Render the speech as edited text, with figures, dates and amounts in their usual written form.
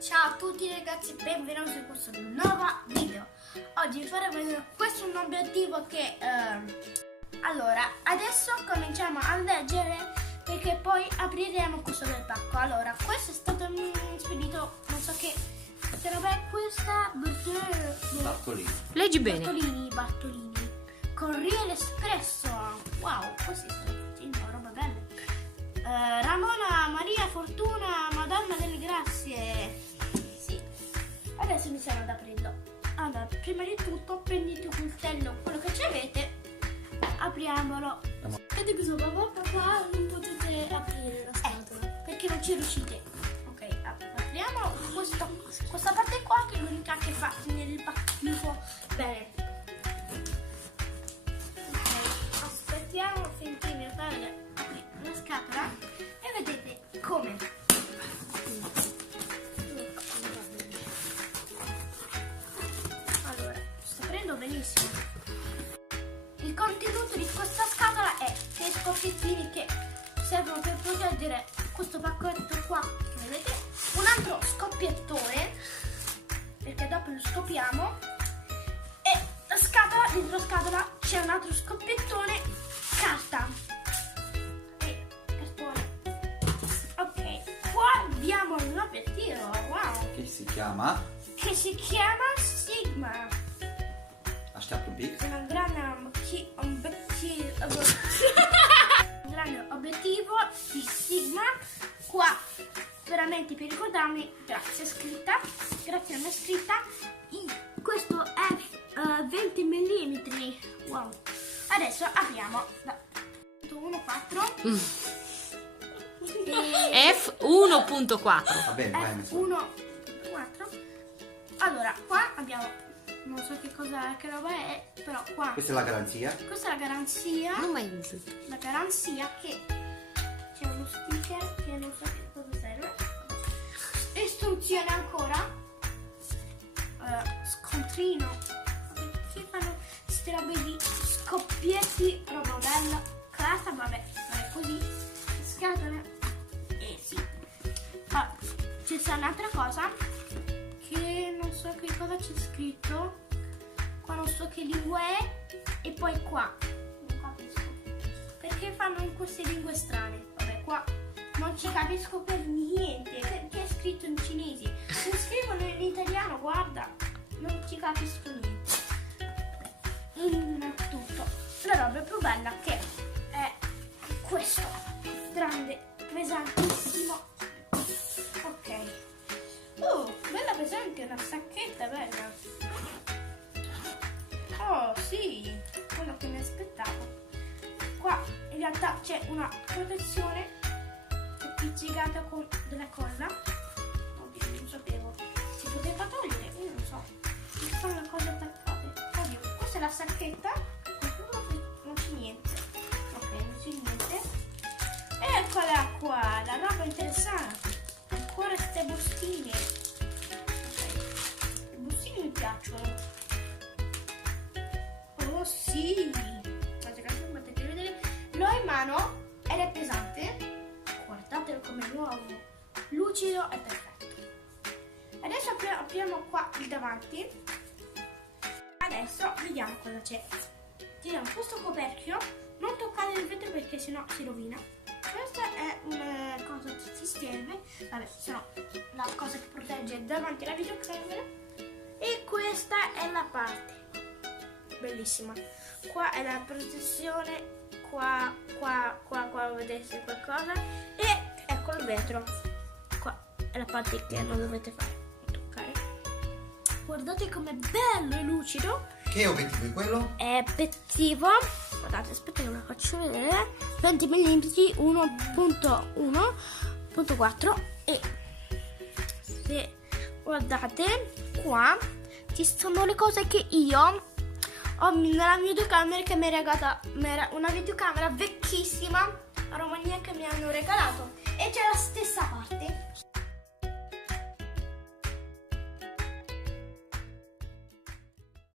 Ciao a tutti ragazzi, benvenuti in questo nuovo video. Oggi faremo vedere questo è un obiettivo che allora adesso cominciamo a leggere perché poi apriremo questo del pacco. Allora questo è stato spedito, non so che roba è questa, Bartolini. Leggi bene. Bartolini Corriere Espresso. Wow, questi stanno facendo roba bella. Ramona Maria Fortuna Madonna delle Grazie. Sì, adesso iniziamo ad aprirlo. Allora, prima di tutto prendete un coltello, quello che ci avete, apriamolo. Vedete questo papà non potete aprire la scatola perché non ci riuscite. Ok, apriamo questa parte qua che è l'unica che fa nel pacco bene. Ok, aspettiamo finché mio padre apre la scatola e vedete come. Allora, sto prendendo benissimo. Il contenuto di questa scatola è dei scoppiettini che servono per proteggere questo pacchetto qua, vedete? Un altro scoppiettone, perché dopo lo scoppiamo, e la scatola, dentro la scatola c'è un altro scoppiettone, carta e cartone. Ok, qua abbiamo un obiettivo, wow, Che si chiama? che si chiama Sigma. Aspetta un pic. È un grande obiettivo di Sigma. Qua veramente per ricordarmi, grazie scritta, grazie alla mia scritta. Questo è 20 mm. Wow. Adesso apriamo da 1.4 F1.4. Va bene, vai. F1.4. Allora qua abbiamo, non so che cosa, che roba è, però qua Questa è la garanzia. questa è la garanzia. Non mai uso. La garanzia che c'è uno sticker che non so che cosa serve. Istruzione ancora. Scontrino. Che fanno queste robe di scoppietti, roba bella. Carta, vabbè così. Scatole. Sì. Ah, ci sta un'altra cosa che non so che cosa c'è scritto. Qua non so che lingua è. E poi qua non capisco perché fanno in queste lingue strane. Vabbè, qua non ci capisco per niente perché è scritto in cinese. Se scrivono in italiano, guarda, non ci capisco niente. Tutto. La roba più bella che è questo grande, pesantissimo. Ok. Bella pesante, una sacchetta bella. Oh sì, quello che mi aspettavo. Qua in realtà c'è una protezione appiccicata con della colla. Oddio, non sapevo. Si poteva togliere, io non so. Ci sono le cose attaccate. Oddio, questa è la sacchetta. Non c'è niente. Ok, non c'è niente. Eccola qua, la roba interessante. Ancora queste bustine. Ok, le bustine mi piacciono. Oh sì, potete vedere, l'ho in mano ed è pesante, guardatelo come nuovo, lucido e perfetto. Adesso apriamo qua il davanti, adesso vediamo cosa c'è. Tiriamo questo coperchio, non toccate il vetro perché sennò si rovina. Questa è una cosa che si serve, vabbè, sennò la cosa che protegge davanti alla videocamera. E questa è la parte bellissima. Qua è la protezione, qua vedete qualcosa e ecco il vetro. Qua è la parte che non dovete fare toccare. Guardate com'è bello e lucido. Che obiettivo è quello? È obiettivo, guardate, aspetta che ve lo faccio vedere. 20 mm 1.1.4 e se guardate qua ci sono le cose che io ho nella videocamera che mi è regalata, una videocamera vecchissima a Romania che mi hanno regalato, e c'è la stessa parte.